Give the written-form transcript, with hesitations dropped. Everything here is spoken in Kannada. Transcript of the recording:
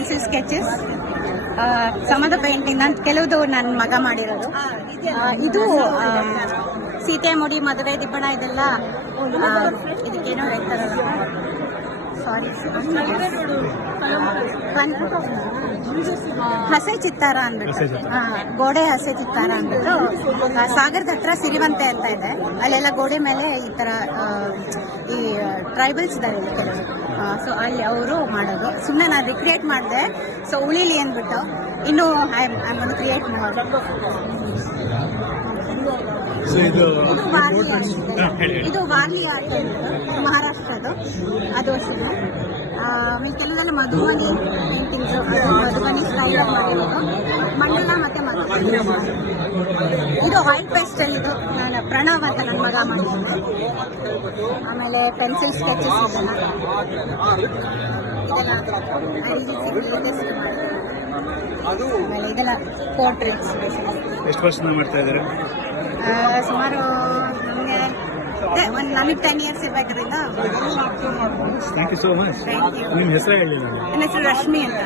Pencil sketches, some of the painting ಕೆಲವುದು ನನ್ನ ಮಗ ಮಾಡಿರೋದು. ಇದು ಸೀತೆ ಮುಡಿ ಮದುವೆ ದಿಬ್ಬಣ ಇದೆಲ್ಲ ಇದಕ್ಕೇನೋ ಹೇಳ್ತಾರಲ್ಲ, ಸಾರಿ, ಹಸೆ ಚಿತ್ತಾರ ಅಂದ್ಬಿಟ್ಟು, ಗೋಡೆ ಹಸೆ ಚಿತ್ತಾರ ಅಂದ್ಬಿಟ್ಟು ಸಾಗರದ ಹತ್ರ ಸಿರಿವಂತೆ ಅಂತ ಇದೆ. ಅಲ್ಲೆಲ್ಲ ಗೋಡೆ ಮೇಲೆ ಈ ತರ ಈ ಟ್ರೈಬಲ್ಸ್ ಇದ್ದಾರೆ ಕೆಲವು, ಸೊ ಅಲ್ಲಿ ಅವರು ಮಾಡೋದು. ಸುಮ್ಮನೆ ನಾನು ರಿಕ್ರಿಯೇಟ್ ಮಾಡಿದೆ, ಸೊ ಉಳಿಲಿ ಅಂದ್ಬಿಟ್ಟು. ಇನ್ನು ಕ್ರಿಯೇಟ್ ಮಾಡೋದು. ಇದು ವಾರ್ಲಿ ಆರ್ಟ್ ಮಹಾರಾಷ್ಟ್ರದು, ಅದು ಸುಮ್ಮನೆ. ಕೆಲವೆಲ್ಲ ಮಧುಬನಿ ಪೇಂಟಿಂಗ್ಸ್, ಮಧುಬನಿ ಸ್ಟೈಲ್ ಮಾಡಿರೋದು. ಮಂಡಲ ಮತ್ತೆ ಮಧುಬನಿ. ಇದು ಆಯಿಲ್ ಪೇಸ್ಟಲ್, ಇದು ನಾನು ಪ್ರಣವ್ ಅಂತ ನನ್ನ ಮಗ ಮಾಡಿದ್ದೆ. ಆಮೇಲೆ ಪೆನ್ಸಿಲ್ ಸ್ಕೆಚಸ್ ಆಮೇಲೆ ಇದೆಲ್ಲ ಪೋರ್ಟ್ರೇಟ್ಸ್. ಎಷ್ಟು ವರ್ಷದಿಂದ ಮಾಡ್ತಾ ಇದ್ದಾರೆ? ಸುಮಾರು ನಮಗೆ 10 years ಇರಬೇಕರಿಂದ. Thank you so much. ನಿಮ್ಮ ಹೆಸರು ಹೇಳಿ. ನನ್ನ ಹೆಸರು ರಶ್ಮಿ ಅಂತ.